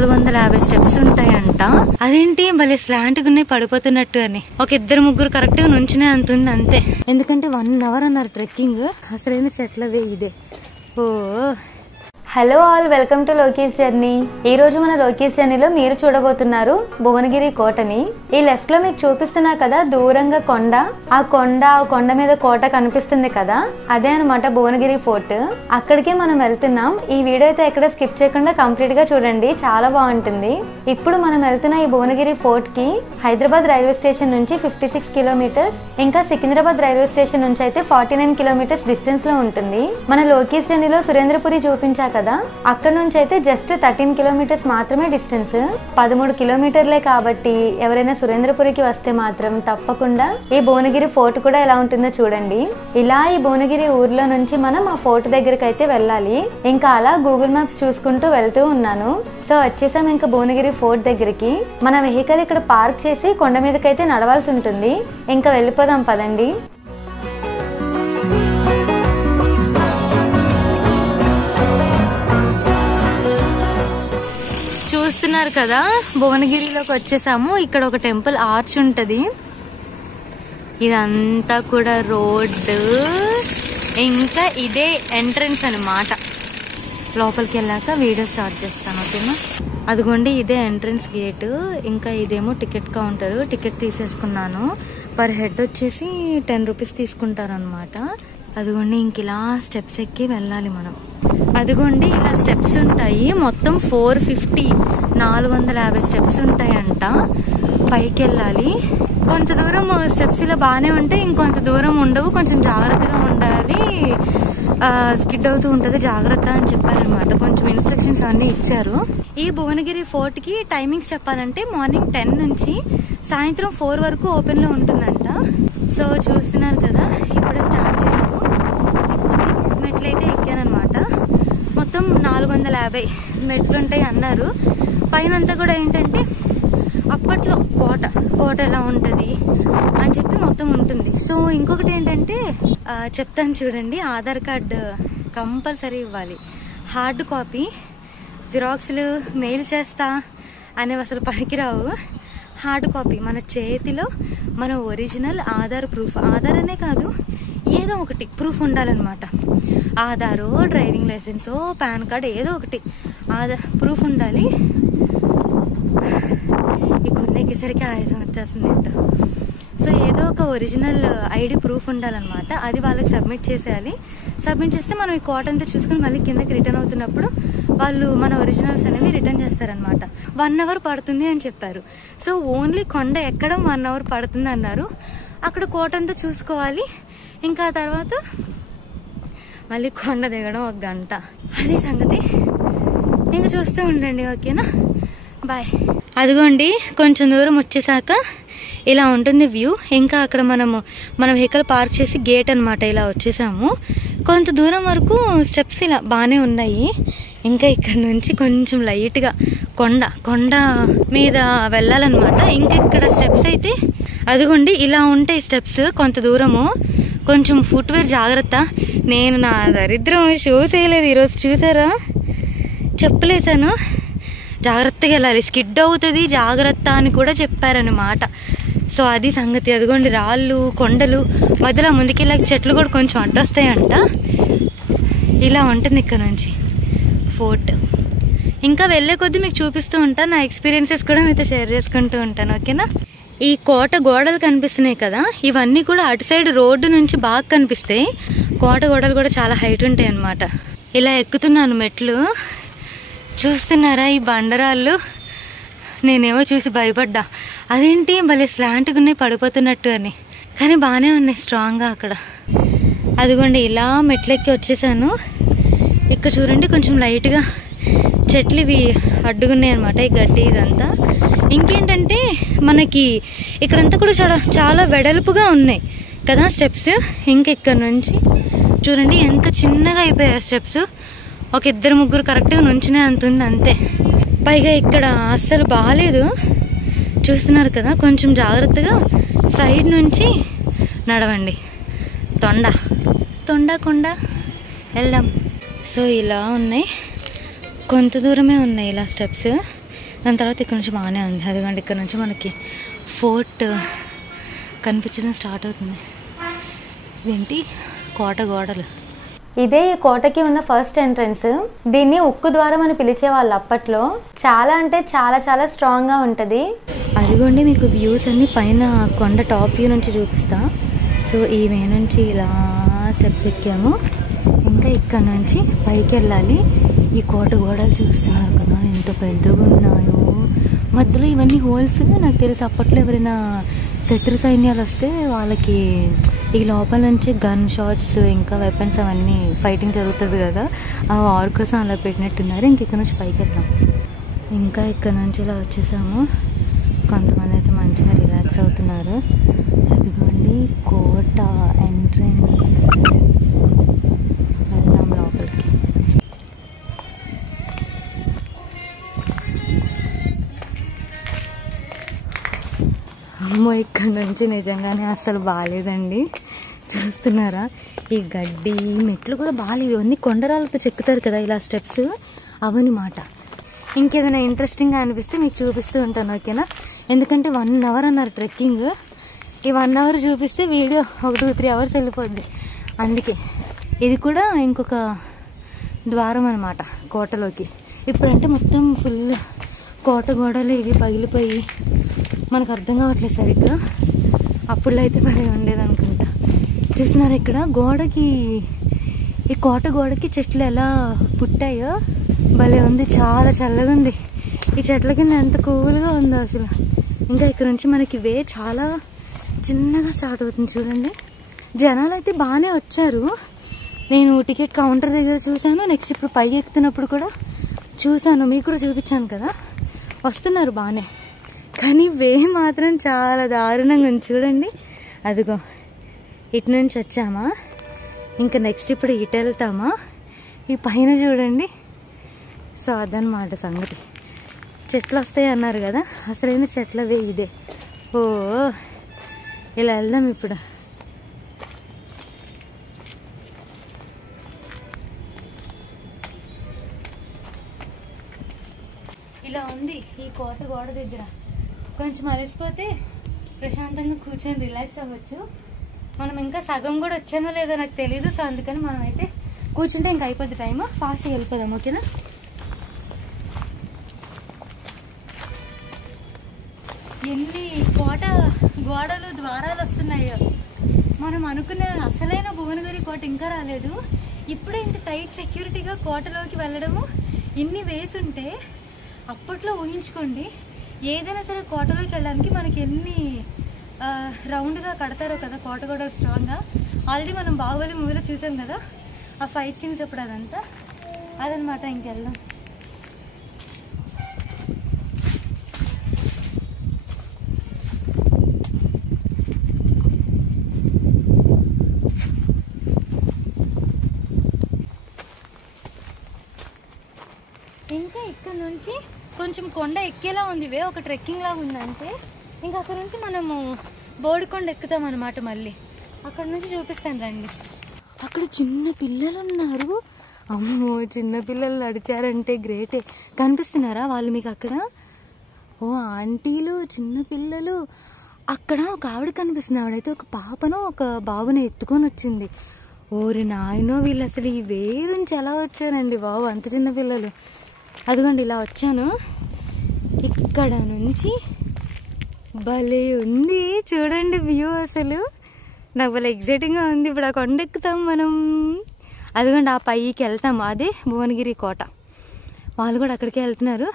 450 steps ఉంటాయంట. అదేంటి భలే స్లాంట్ గున్నాయి పడిపోతున్నట్టు అని. ఒక 2-3 కరెక్ట్ గా నుంచునే అంతుంది అంతే. ఎందుకంటే 1 అవర్ అన్నారు ట్రెక్కింగ్. అసలైన చెట్లవే ఇదే. ఓ hello all, welcome to Loki's journey. ఈ రోజు మన లోకీస్ జర్నీలో మీరు చూడబోతున్నారు భువనగిరి కోటని. ఈ లెఫ్ట్ లో మీకు చూపిస్తున్నా కదా దూరంగా కొండ, ఆ కొండ మీద కోట కనిపిస్తుంది కదా, అదే అనమాట భువనగిరి ఫోర్ట్. అక్కడికే మనం వెళ్తున్నాం. ఈ వీడియో అయితే ఎక్కడ స్కిప్ చేయకుండా కంప్లీట్ గా చూడండి, చాలా బాగుంటుంది. ఇప్పుడు మనం వెళ్తున్న ఈ భువనగిరి ఫోర్ట్ కి హైదరాబాద్ రైల్వే స్టేషన్ నుంచి 56 కిలోమీటర్స్, ఇంకా సికింద్రాబాద్ రైల్వే స్టేషన్ నుంచి అయితే 49 కిలోమీటర్స్ డిస్టెన్స్ లో ఉంటుంది. మన లోకీస్ జర్నీలో సురేంద్రపురి చూపించాక అక్కడ నుంచి అయితే జస్ట్ 13 కిలోమీటర్స్ మాత్రమే డిస్టెన్స్. 13 కిలోమీటర్లే కాబట్టి ఎవరైనా సురేంద్రపురికి వస్తే మాత్రం తప్పకుండా ఈ భువనగిరి ఫోర్ట్ కూడా ఎలా ఉంటుందో చూడండి. ఇలా ఈ భువనగిరి ఊర్లో నుంచి మనం ఆ ఫోర్ట్ దగ్గరికి అయితే వెళ్ళాలి. ఇంకా అలా గూగుల్ మ్యాప్స్ చూసుకుంటూ వెళ్తూ ఉన్నాను. సో వచ్చేసాం ఇంకా భువనగిరి ఫోర్ట్ దగ్గరికి. మన వెహికల్ ఇక్కడ పార్క్ చేసి కొండ మీదకైతే నడవాల్సి ఉంటుంది. ఇంకా వెళ్ళిపోదాం పదండి. చూస్తున్నారు కదా భువనగిరిలోకి వచ్చేసాము. ఇక్కడ ఒక టెంపుల్ ఆర్చ్ ఉంటది. ఇదంతా కూడా రోడ్డు, ఇంకా ఇదే ఎంట్రన్స్ అన్నమాట. లోపలికి వెళ్ళాక వీడియో స్టార్ట్ చేస్తాను, ఓకేనా? అదిగోండి ఇదే ఎంట్రన్స్ గేట్. ఇంకా ఇదేమో టికెట్ కౌంటర్. టికెట్ తీసేసుకున్నాను. పర్ హెడ్ వచ్చేసి 10 రూపీస్ తీసుకుంటారు అనమాట. అదిగోండి ఇంక ఇలా స్టెప్స్ ఎక్కి వెళ్ళాలి మనం. అదిగోండి ఇలా స్టెప్స్ ఉంటాయి. మొత్తం 450 స్టెప్స్ ఉంటాయంట. పైకి వెళ్ళాలి. కొంత దూరం స్టెప్స్ ఇలా బాగానే ఉంటాయి, ఇంకొంత దూరం ఉండవు. కొంచెం జాగ్రత్తగా ఉండాలి, స్కిడ్ అవుతూ ఉంటుంది, జాగ్రత్త అని చెప్పారనమాట. కొంచెం ఇన్స్ట్రక్షన్స్ అన్ని ఇచ్చారు. ఈ భువనగిరి ఫోర్ట్ కి టైమింగ్స్ చెప్పాలంటే మార్నింగ్ 10 నుంచి సాయంత్రం 4 వరకు ఓపెన్ లో ఉంటుందంట. సో చూస్తున్నారు కదా, ఇప్పుడే స్టార్ట్ చేసాము. మెట్లయితే ఎక్కానమాట. మొత్తం 450 మెట్లుంటాయి అన్నారు. పైనంతా కూడా ఏంటంటే అప్పట్లో కోట ఎలా ఉంటుంది అని చెప్పి మొత్తం ఉంటుంది. సో ఇంకొకటి ఏంటంటే చెప్తాను చూడండి, ఆధార్ కార్డు కంపల్సరీ ఇవ్వాలి. హార్డ్ కాపీ, జిరాక్స్లు మెయిల్ చేస్తా అనేవి అసలు పనికిరావు. హార్డ్ కాపీ మన చేతిలో మన ఒరిజినల్ ఆధార్ ప్రూఫ్, ఆధార్ అనే కాదు ఏదో ఒకటి ప్రూఫ్ ఉండాలన్నమాట. ఆధారో, డ్రైవింగ్ లైసెన్సో, పాన్ కార్డ్ ఏదో ఒకటి ఆధార్ ప్రూఫ్ ఉండాలి. ఈ కొన్నేసరికి ఆయాసం వచ్చేస్తుంది ఏంటో. సో ఏదో ఒక ఒరిజినల్ ఐడి ప్రూఫ్ ఉండాలన్నమాట. అది వాళ్ళకి సబ్మిట్ చేసేయాలి. సబ్మిట్ చేస్తే మనం ఈ కోట అంతా చూసుకుని మళ్ళీ కిందకి రిటర్న్ అవుతున్నప్పుడు వాళ్ళు మన ఒరిజినల్స్ అనేవి రిటర్న్ చేస్తారనమాట. 1 అవర్ పడుతుంది అని చెప్పారు. సో ఓన్లీ కొండ ఎక్కడం 1 అవర్ పడుతుంది అన్నారు. అక్కడ కోట అంతా చూసుకోవాలి. ఇంకా తర్వాత మళ్ళీ కొండ దిగడం 1 గంట. అది సంగతి. ఇంకా చూస్తూ ఉండండి, ఓకేనా? బాయ్. అదిగోండి కొంచెం దూరం వచ్చేసాక ఇలా ఉంటుంది వ్యూ. ఇంకా అక్కడ మన వెహికల్ పార్క్ చేసి గేట్ అనమాట ఇలా వచ్చేసాము. కొంత దూరం వరకు స్టెప్స్ ఇలా బాగానే ఉన్నాయి. ఇంకా ఇక్కడ నుంచి కొంచెం లైట్గా కొండ మీద వెళ్ళాలన్నమాట. ఇంకా ఇక్కడ స్టెప్స్ అయితే అదిగోండి ఇలా ఉంటాయి స్టెప్స్. కొంత దూరము కొంచెం ఫుట్వేర్ జాగ్రత్త. నేను నా దరిద్రం షూస్ వేయలేదు ఈరోజు, చూసారా? చెప్పులేసాను. జాగ్రత్తగా వెళ్ళాలి, స్కిడ్ అవుతుంది, జాగ్రత్త అని కూడా చెప్పారనమాట. సో అది సంగతి. అదిగోండి రాళ్ళు, కొండలు మధ్యలో ముందుకెళ్ళాక చెట్లు కూడా కొంచెం అడ్డొస్తాయంట. ఇలా ఉంటుంది ఇక్కడ నుంచి ఫోర్ట్. ఇంకా వెళ్ళే కొద్దీ మీకు చూపిస్తూ ఉంటాను, నా ఎక్స్పీరియన్సెస్ కూడా మీతో షేర్ చేసుకుంటూ ఉంటాను, ఓకేనా? ఈ కోట గోడలు కనిపిస్తున్నాయి కదా, ఇవన్నీ కూడా అటు సైడ్ రోడ్డు నుంచి బాగా కనిపిస్తాయి. కోట గోడలు కూడా చాలా హైట్ ఉంటాయి అన్నమాట. ఇలా ఎక్కుతున్నాను మెట్లు. చూస్తున్నారా ఈ బండరాళ్ళు? నేనేమో చూసి భయపడ్డా, అదేంటి భలే స్లాంట్గా ఉన్నాయి పడిపోతున్నట్టు అని. కానీ బాగానే ఉన్నాయి స్ట్రాంగ్గా అక్కడ. అదిగోండి ఇలా మెట్లెక్కి వచ్చేసాను. ఇక్కడ చూడండి కొంచెం లైట్గా చెట్లు ఇవి అడ్డుగున్నాయి అనమాట, ఈ గడ్డి ఇదంతా. ఇంకేంటంటే మనకి ఇక్కడంతా కూడా చాలా వెడల్పుగా ఉన్నాయి కదా స్టెప్స్. ఇక్కడ నుంచి చూడండి ఎంత చిన్నగా అయిపోయాయి స్టెప్స్. ఒక 2-3 కరెక్ట్గా నుంచునే అంతుంది అంతే. పైగా ఇక్కడ అస్సలు బాగాలేదు, చూస్తున్నారు కదా. కొంచెం జాగ్రత్తగా సైడ్ నుంచి నడవండి. కొండ వెళ్దాం. సో ఇలా ఉన్నాయి కొంత దూరమే ఉన్నాయి ఇలా స్టెప్స్. దాని తర్వాత ఇక్కడ నుంచి బాగానే ఉంది. అదిగోండి ఇక్కడ నుంచి మనకి ఫోర్ట్ కనిపించడం స్టార్ట్ అవుతుంది. ఇదేంటి కోట గోడలు. ఇదే ఈ కోటకి ఉన్న ఫస్ట్ ఎంట్రన్స్. దీన్ని ఉక్కు ద్వారం అని పిలిచేవాళ్ళు అప్పట్లో. చాలా అంటే చాలా చాలా స్ట్రాంగ్గా ఉంటుంది. అదిగోండి మీకు వ్యూస్ అన్ని పైన కొండ టాప్ వ్యూ నుంచి చూపిస్తా. సో ఈ వే నుంచి ఇలా స్టెప్స్ ఎక్కాము. ఇంకా ఇక్కడ నుంచి పైకి వెళ్ళాలి. ఈ కోట గోడలు చూస్తున్నారు కదా ఎంత పెద్దగా ఉన్నాయో. మధ్యలో ఇవన్నీ హోల్స్. నాకు తెలిసి అప్పట్లో ఎవరైనా శత్రు సైన్యాలు వస్తే వాళ్ళకి ఈ లోపల నుంచి గన్ షాట్స్ ఇంకా వెపన్స్ అవన్నీ ఫైటింగ్ జరుగుతుంది కదా, ఆ వార్ కోసం అలా పెట్టినట్టున్నారు. ఇంక ఇక్కడ నుంచి పైకి వెళ్తాం. ఇంకా ఇక్కడ నుంచి ఇలా వచ్చేసాము. కొంతమంది అయితే మంచిగా రిలాక్స్ అవుతున్నారు. అదిగోండి కోట ఎంట్రన్స్. వెళ్దాం లోపలికి. అమ్మో ఇక్కడ నుంచి నిజంగానే అస్సలు బాగాలేదండి. చూస్తున్నారా ఈ గడ్డి మెట్లు కూడా బాగాలేవు. అన్ని కొండరాలతో చెక్కుతారు కదా ఇలా స్టెప్స్ అవని మాట. ఇంకేదైనా ఇంట్రెస్టింగ్గా అనిపిస్తే మీకు చూపిస్తూ ఉంటాను, ఓకేనా? ఎందుకంటే 1 అవర్ అన్నారు ట్రెక్కింగ్. ఈ 1 అవర్ చూపిస్తే వీడియో ఒక 2-3 అవర్స్ వెళ్ళిపోద్ది. అందుకే ఇది కూడా ఇంకొక ద్వారం అన్నమాట కోటలోకి. ఇప్పుడంటే మొత్తం ఫుల్ కోట గోడలు ఇవి పగిలిపోయి మనకు అర్థం కావట్లేదు సరిగ్గా. అప్పుడులో అయితే మరి ఉండేది అనుకుంటా. చూస్తున్నారు ఇక్కడ గోడకి, ఈ కోట గోడకి చెట్లు ఎలా పుట్టాయో భలే ఉంది. చాలా చల్లగా ఉంది. ఈ చెట్ల కింద ఎంత కూల్గా ఉందో అసలు. ఇంకా ఇక్కడ నుంచి మనకి వే చాలా చిన్నగా స్టార్ట్ అవుతుంది చూడండి. జనాలు అయితే బాగానే వచ్చారు. నేను టికెట్ కౌంటర్ దగ్గర చూశాను. నెక్స్ట్ ఇప్పుడు పైకి ఎక్కుతున్నప్పుడు కూడా చూశాను, మీకు కూడా చూపించాను కదా. వస్తున్నారు బాగానే, కానీ వే మాత్రం చాలా దారుణంగా ఉంది చూడండి. అదిగో ఇటు నుంచి వచ్చామా, ఇంకా నెక్స్ట్ ఇప్పుడు ఇటు వెళ్తామా. ఈ పైన చూడండి. సో అదనమాట సంగతి. చెట్లు వస్తాయి అన్నారు కదా, అసలైన చెట్లవే ఇదే. ఓ ఇలా వెళ్దాం ఇప్పుడు. ఇలా ఉంది ఈ కోట గోడ దగ్గర. కొంచెం అలసిపోతే ప్రశాంతంగా కూర్చొని రిలాక్స్ అవ్వచ్చు. మనం ఇంకా సగం కూడా వచ్చామో లేదో నాకు తెలీదు. సో అందుకని మనం అయితే కూర్చుంటే ఇంకా అయిపోద్ది టైమ్. ఫాస్ట్గా వెళ్ళిపోదాం, ఓకేనా? ఎన్ని కోట గోడలు ద్వారాలు వస్తున్నాయో. మనం అనుకున్న అసలైన భువనగిరి కోట ఇంకా రాలేదు. ఇప్పుడే ఇంత టైట్ సెక్యూరిటీగా కోటలోకి వెళ్ళడము, ఇన్ని వేసుంటే అప్పట్లో ఊహించుకోండి. ఏదైనా సరే కోటలోకి వెళ్ళడానికి మనకి ఎన్ని రౌండ్గా కడతారో కదా కోట గోడలు స్ట్రాంగ్గా. ఆల్రెడీ మనం బాహుబలి మూవీలో చూసాం కదా ఆ ఫైట్ సీన్స్ అప్పుడు. అదంతా అదనమాట. ఇంకెళ్దాం. ఇంకా ఇక్కడ నుంచి కొంచెం కొండ ఎక్కేలా ఉంది వే, ఒక ట్రెక్కింగ్ లాగా ఉందంటే. ఇంకా అక్కడ నుంచి మనము బోడికొండ ఎక్కుతాం అనమాట. మళ్ళీ అక్కడ నుంచి చూపిస్తాను రండి. అక్కడ చిన్న పిల్లలు ఉన్నారు. అమ్మో చిన్న పిల్లలు నడిచారంటే గ్రేటే. కనిపిస్తున్నారా వాళ్ళు మీకు అక్కడ? ఓ ఆంటీలు, చిన్న పిల్లలు. అక్కడ ఒక ఆవిడ కనిపిస్తుంది. ఆవిడైతే ఒక పాపను ఒక బాబుని ఎత్తుకొని వచ్చింది. ఓరి నాయనో వీళ్ళు అసలు ఈ వేరు నుంచి ఎలా వచ్చారండి బాబు, అంత చిన్న పిల్లలు. అదిగోండి ఇలా వచ్చాను. ఇక్కడ నుంచి భలే ఉంది చూడండి వ్యూ. అసలు నాకు భలే ఎగ్జైటింగ్గా ఉంది. ఇప్పుడు ఆ కొండ ఎక్కుతాం మనం. అదిగోండి ఆ పైకి వెళ్తాం. అదే భువనగిరి కోట. వాళ్ళు కూడా అక్కడికే వెళ్తున్నారు.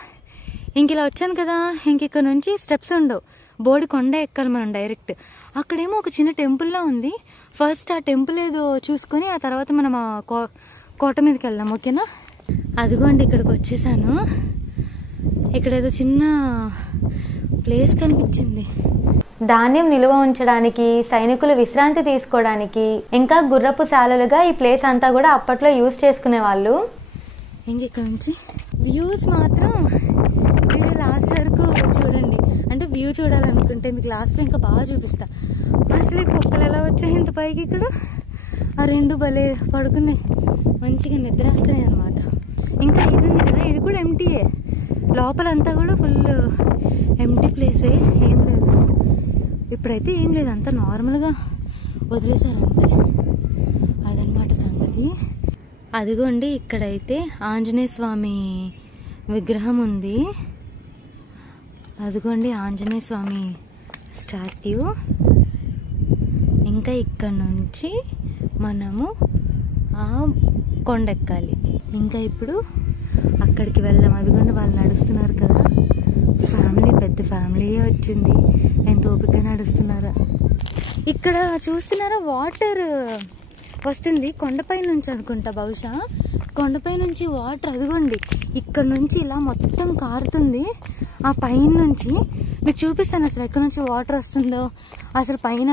ఇంక ఇలా వచ్చాను కదా, ఇంక ఇక్కడ నుంచి స్టెప్స్ ఉండవు. బోడి కొండ ఎక్కాలి మనం డైరెక్ట్. అక్కడేమో ఒక చిన్న టెంపుల్లా ఉంది. ఫస్ట్ ఆ టెంపుల్ ఏదో చూసుకొని ఆ తర్వాత మనం ఆ కోట మీదకి వెళ్దాం, ఓకేనా? అదిగోండి ఇక్కడికి వచ్చేసాను. ఇక్కడ ఏదో చిన్న ప్లేస్ కనిపించింది. ధాన్యం నిల్వ ఉంచడానికి, సైనికులు విశ్రాంతి తీసుకోవడానికి, ఇంకా గుర్రపు శాలలుగా ఈ ప్లేస్ అంతా కూడా అప్పట్లో యూజ్ చేసుకునే వాళ్ళు. ఇంక ఇక్కడ నుంచి వ్యూస్ మాత్రం వీడియో లాస్ట్ వరకు చూడండి. అంటే వ్యూ చూడాలనుకుంటే మీకు లాస్ట్లో ఇంకా బాగా చూపిస్తా. అసలు కుక్కలు ఎలా వచ్చాయి ఇంత పైకి. ఇక్కడ ఆ రెండు భలే పడుకున్నాయి, మంచిగా నిద్ర వస్తున్నాయి అనమాట. ఇంకా ఇది ఉంది కదా, ఇది కూడా ఎంటీయే. లోపలంతా కూడా ఫుల్ ఎంటీ ప్లేసే, ఏం లేదు. ఇప్పుడైతే ఏం లేదు, అంతా నార్మల్గా వదిలేశారు అంతే. అదనమాట సంగతి. అదిగోండి ఇక్కడైతే ఆంజనేయ స్వామి విగ్రహం ఉంది. అదిగోండి ఆంజనేయ స్వామి స్టాట్యూ. ఇంకా ఇక్కడ నుంచి మనము ఆ కొండెక్కాలి. ఇంకా ఇప్పుడు అక్కడికి వెళ్ళాం. అదిగోండి వాళ్ళు నడుస్తున్నారు కదా, ఫ్యామిలీ, పెద్ద ఫ్యామిలీ వచ్చింది. ఎంత ఓపిక నడుస్తున్నారా. ఇక్కడ చూస్తున్నారా వాటర్ వస్తుంది కొండపై నుంచి అనుకుంటా, బహుశా కొండపై నుంచి వాటర్. అదిగోండి ఇక్కడ నుంచి ఇలా మొత్తం కారుతుంది. ఆ పైన నుంచి మీకు చూపిస్తాను అసలు ఎక్కడి నుంచి వాటర్ వస్తుందో, అసలు పైన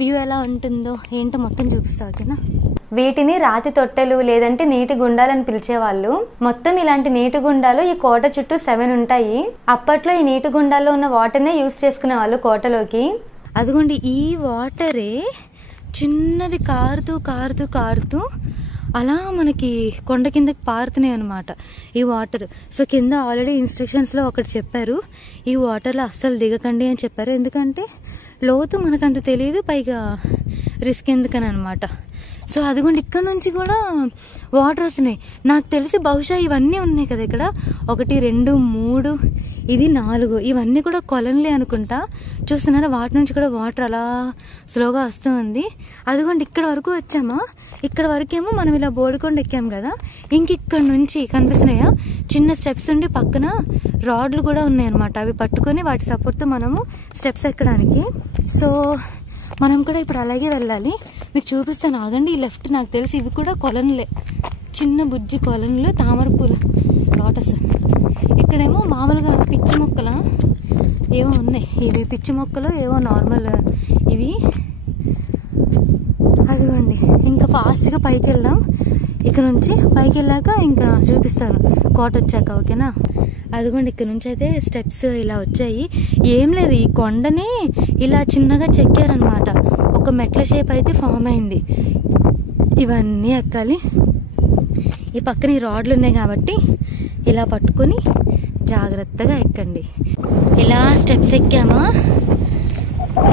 వ్యూ ఎలా ఉంటుందో ఏంటో మొత్తం చూపిస్తా, ఓకేనా. వీటిని రాతి తొట్టెలు లేదంటే నీటి గుండాలని పిలిచేవాళ్ళు. మొత్తం ఇలాంటి నీటి గుండాలు ఈ కోట చుట్టూ 7 ఉంటాయి. అప్పట్లో ఈ నీటి గుండాల్లో ఉన్న వాటర్నే యూజ్ చేసుకునే వాళ్ళు కోటలోకి. అదిగోండి ఈ వాటరే చిన్నది కారుతూ కారుతూ కారుతూ అలా మనకి కొండ కిందకి పారుతున్నాయి అనమాట ఈ వాటర్. సో కింద ఆల్రెడీ ఇన్స్ట్రక్షన్స్లో ఒకటి చెప్పారు, ఈ వాటర్లో అస్సలు దిగకండి అని చెప్పారు. ఎందుకంటే లోతు మనకంత తెలియదు, పైగా రిస్క్ ఎందుకని అనమాట. సో అదిగోండి ఇక్కడ నుంచి కూడా వాటర్ వస్తున్నాయి. నాకు తెలిసి బహుశా ఇవన్నీ ఉన్నాయి కదా ఇక్కడ, 1 2 3 ఇది 4, ఇవన్నీ కూడా కొలన్లే అనుకుంటా. చూస్తున్నారా వాటి నుంచి కూడా వాటర్ అలా స్లోగా వస్తూ ఉంది. అదిగోండి ఇక్కడ వరకు వచ్చామా, ఇక్కడ వరకేమో మనం ఇలా బోడికొండ ఎక్కాం కదా, ఇంక ఇక్కడ నుంచి కనిపిస్తున్నాయా చిన్న స్టెప్స్ ఉండి పక్కన రాడ్లు కూడా ఉన్నాయి అనమాట. అవి పట్టుకొని వాటి సపోర్ట్తో మనము స్టెప్స్ ఎక్కడానికి. సో మనం కూడా ఇప్పుడు అలాగే వెళ్ళాలి. మీకు చూపిస్తాను ఆగండి. ఈ లెఫ్ట్ నాకు తెలిసి ఇవి కూడా కొలనులే, చిన్న బుజ్జి కొలనులు, తామర పూల లోటస్. ఇక్కడేమో మామూలుగా పిచ్చి మొక్కల ఏవో ఉన్నాయి, ఇవి పిచ్చి మొక్కలు ఏవో నార్మల్ ఇవి. అదిగోండి ఇంకా ఫాస్ట్గా పైకి వెళ్దాం. ఇక్కడ నుంచి పైకి వెళ్ళాక ఇంకా చూపిస్తాను కోట వచ్చాక, ఓకేనా. అదిగోండి ఇక్కడ నుంచి అయితే స్టెప్స్ ఇలా వచ్చాయి. ఏం లేదు, ఈ కొండని ఇలా చిన్నగా చెక్కారనమాట, ఒక మెట్ల షేప్ అయితే ఫామ్ అయింది. ఇవన్నీ ఎక్కాలి. ఈ పక్కన ఈ రాడ్లు ఉన్నాయి కాబట్టి ఇలా పట్టుకొని జాగ్రత్తగా ఎక్కండి. ఇలా స్టెప్స్ ఎక్కామా,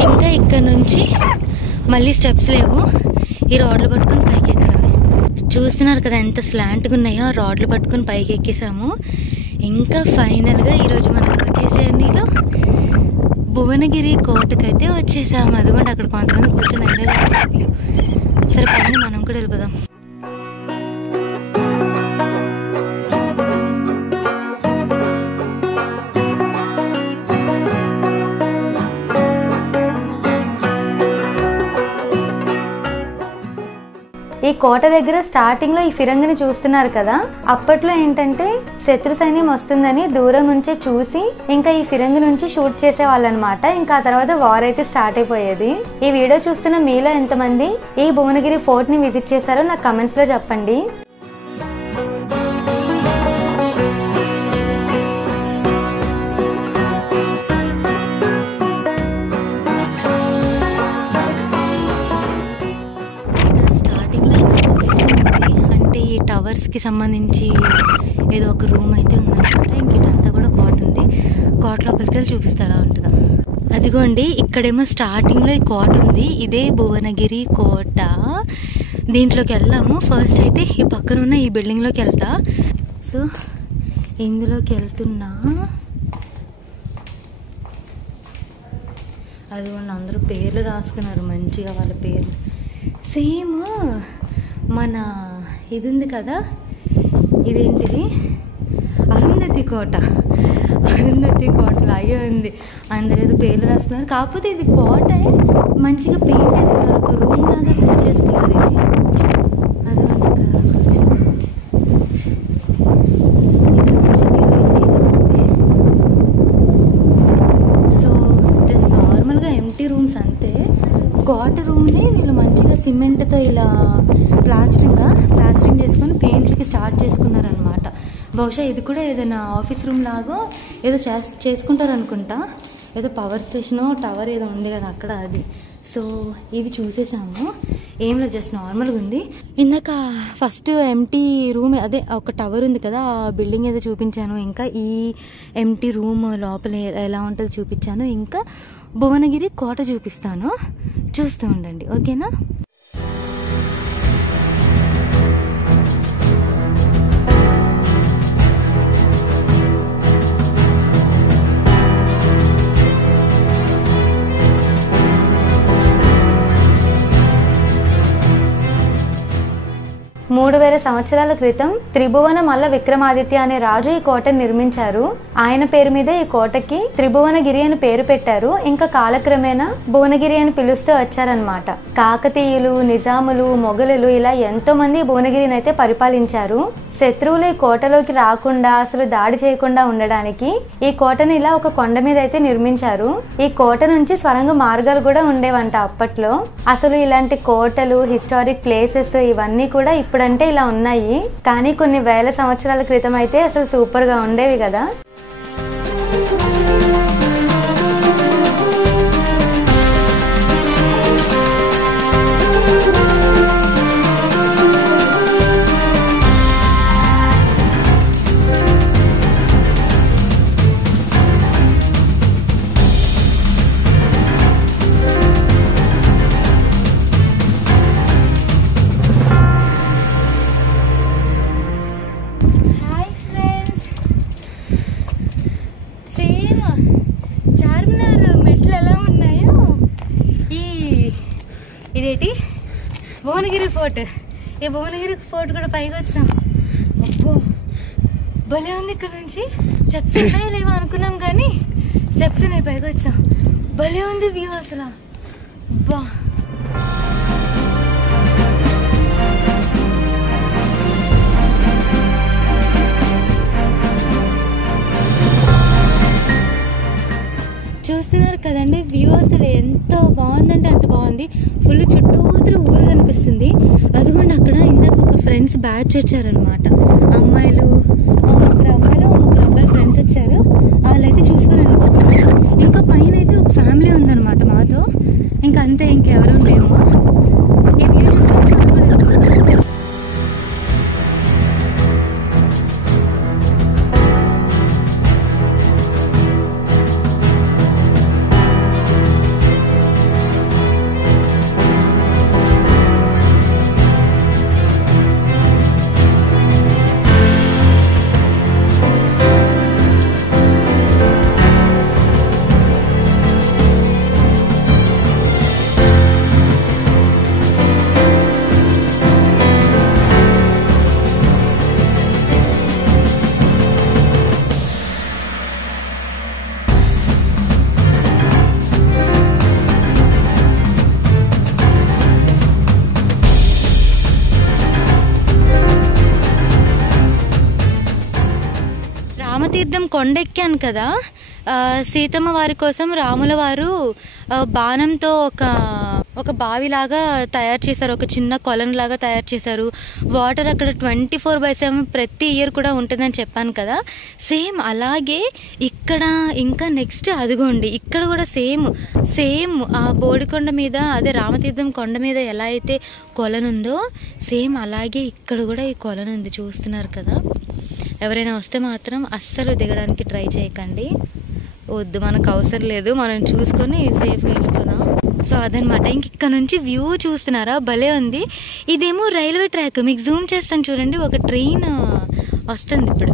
ఇంకా ఇక్కడ నుంచి మళ్ళీ స్టెప్స్ లేవు, ఈ రాడ్లు పట్టుకొని పైకి ఎక్కడమే. చూస్తున్నారు కదా ఎంత స్లాంట్గా ఉన్నాయో, రాడ్లు పట్టుకొని పైకి ఎక్కేసాము. ఇంకా ఫైనల్గా ఈరోజు మన లొకేషన్ జర్నీలో భువనగిరి కోటకైతే వచ్చేసాము. అదిగోండి అక్కడ కొంతమంది కూర్చొని ఎంజాయ్ చేస్తారు. సరే పైన మనం కూడా వెళ్ళిపోదాం. ఈ కోట దగ్గర స్టార్టింగ్ లో ఈ ఫిరంగిని చూస్తున్నారు కదా, అప్పట్లో ఏంటంటే శత్రు సైన్యం వస్తుందని దూరం నుంచే చూసి ఇంకా ఈ ఫిరంగి నుంచి షూట్ చేసే వాళ్ళు అనమాట. ఇంకా ఆ తర్వాత వార్ అయితే స్టార్ట్ అయిపోయేది. ఈ వీడియో చూస్తున్న మీలో ఎంతమంది ఈ భువనగిరి ఫోర్ట్ ని విజిట్ చేశారో నాకు కమెంట్స్ లో చెప్పండి. టవర్స్కి సంబంధించి ఏదో ఒక రూమ్ అయితే ఉందన్నమాట. ఇంక ఇదంతా కూడా కోట ఉంది. కోట లోపలికి వెళ్ళి చూపిస్తారా ఉంటుందా. అదిగోండి ఇక్కడేమో స్టార్టింగ్లో ఈ కోట ఉంది, ఇదే భువనగిరి కోట. దీంట్లోకి వెళ్దాము. ఫస్ట్ అయితే ఈ పక్కన ఉన్న ఈ బిల్డింగ్లోకి వెళ్తా. సో ఇందులోకి వెళ్తున్నా. అదిగోండి అందరూ పేర్లు రాసుకున్నారు మంచిగా, వాళ్ళ పేర్లు సేమ్ మన ఇది ఉంది కదా, ఇదేంటిది అరుంధతి కోట. అరుంధతి కోట లాగే ఉంది, అందరూ ఏదో పేర్లు రాసుకున్నారు. కాకపోతే ఇది కోట మంచిగా పెయింట్ వేసుకున్నారు, ఒక రూమ్ లాగా సెట్ చేసుకున్నారు. ఇది అదిగోండి సో జస్ట్ నార్మల్గా ఎంటీ రూమ్స్ అంతే. కోట రూమ్ని వీళ్ళు మంచిగా సిమెంట్తో ఇలా ప్లాస్టరింగ్ చేసుకొని పెయింట్లకి స్టార్ట్ చేసుకున్నారనమాట. బహుశా ఇది కూడా ఏదైనా ఆఫీస్ రూమ్ లాగో ఏదో చేసుకుంటారు అనుకుంటా. ఏదో పవర్ స్టేషనో టవర్ ఏదో ఉంది కదా అక్కడ, అది సో ఇది చూసేసాము, ఏం లేదు జస్ట్ నార్మల్గా ఉంది. ఇందాక ఫస్ట్ ఎంటీ రూమ్, అదే ఒక టవర్ ఉంది కదా, ఆ బిల్డింగ్ ఏదో చూపించాను. ఇంకా ఈ ఎంటీ రూమ్ లోపల ఎలా ఉంటుందో చూపించాను. ఇంకా భువనగిరి కోట చూపిస్తాను, చూస్తూ ఉండండి, ఓకేనా. మూడు 3000 సంవత్సరాల క్రితం త్రిభువన మల్ల విక్రమాదిత్య అనే రాజు ఈ కోటను నిర్మించారు. ఆయన పేరు మీద ఈ కోటకి త్రిభువనగిరి అని పేరు పెట్టారు. ఇంకా కాలక్రమేణా భువనగిరి అని పిలుస్తూ వచ్చారనమాట. కాకతీయులు, నిజాములు, మొఘలులు ఇలా ఎంతో మంది భువనగిరిని అయితే పరిపాలించారు. శత్రువులు ఈ కోటలోకి రాకుండా, అసలు దాడి చేయకుండా ఉండడానికి ఈ కోటను ఇలా ఒక కొండ మీద అయితే నిర్మించారు. ఈ కోట నుంచి స్వరంగ మార్గాలు కూడా ఉండేవంట అప్పట్లో. అసలు ఇలాంటి కోటలు, హిస్టారిక్ ప్లేసెస్ ఇవన్నీ కూడా ఇప్పుడంటే ఇలా ఉన్నాయి, కానీ కొన్ని 1000 సంవత్సరాల క్రితం అయితే అసలు సూపర్ గా ఉండేవి కదా. ఇదేంటి భువనగిరి ఫోర్ట్. ఈ భువనగిరి ఫోర్ట్ కూడా పైకి వచ్చాం. అబ్బో భలే ఉంది. ఇక్కడ నుంచి స్టెప్స్ ఉన్నాయో లేవో అనుకున్నాం, కానీ స్టెప్స్ ఉన్నాయి, పైకి వచ్చాం. భలే ఉంది వ్యూ అసలు. అబ్బా చూస్తున్నారు కదండి వ్యూ, అసలు ఎంత బాగుందంటే అంత బాగుంది. ఫుల్ చుట్టూతర ఊరు కనిపిస్తుంది. అదిగోండి అక్కడ ఇందాక ఒక ఫ్రెండ్స్ బ్యాచ్ వచ్చారనమాట, అమ్మాయిలు, ముగ్గురు అబ్బాయిలు ఫ్రెండ్స్ వచ్చారు. వాళ్ళైతే చూసుకుని వెళ్ళిపోతున్నారు. ఇంకా పైన అయితే ఒక ఫ్యామిలీ ఉందన్నమాట మాతో. ఇంకా అంతే, ఇంకెవరూ లేము. ఈ వ్యూ చూసుకొని రామతీర్థం కొండెక్కాను కదా, సీతమ్మ వారి కోసం రాముల వారు బాణంతో ఒక బావిలాగా తయారు చేశారు, ఒక చిన్న కొలనులాగా తయారు చేశారు. వాటర్ అక్కడ 24/7 ప్రతి ఇయర్ కూడా ఉంటుందని చెప్పాను కదా. సేమ్ అలాగే ఇక్కడ ఇంకా నెక్స్ట్ అదిగోండి, ఇక్కడ కూడా సేమ్ ఆ బోడికొండ మీద, అదే రామతీర్థం కొండ మీద ఎలా అయితే కొలనుందో సేమ్ అలాగే ఇక్కడ కూడా ఈ కొలను ఉంది. చూస్తున్నారు కదా. ఎవరైనా వస్తే మాత్రం అస్సలు దిగడానికి ట్రై చేయకండి, వద్దు, మనకు అవసరం లేదు, మనం చూసుకొని సేఫ్గా వెళ్ళిపోదాం. సో అదనమాట. ఇంక ఇక్కడ నుంచి వ్యూ చూస్తున్నారా, భలే ఉంది. ఇదేమో రైల్వే ట్రాక్, మీకు జూమ్ చేస్తాను చూడండి, ఒక ట్రైన్ వస్తుంది ఇప్పుడు.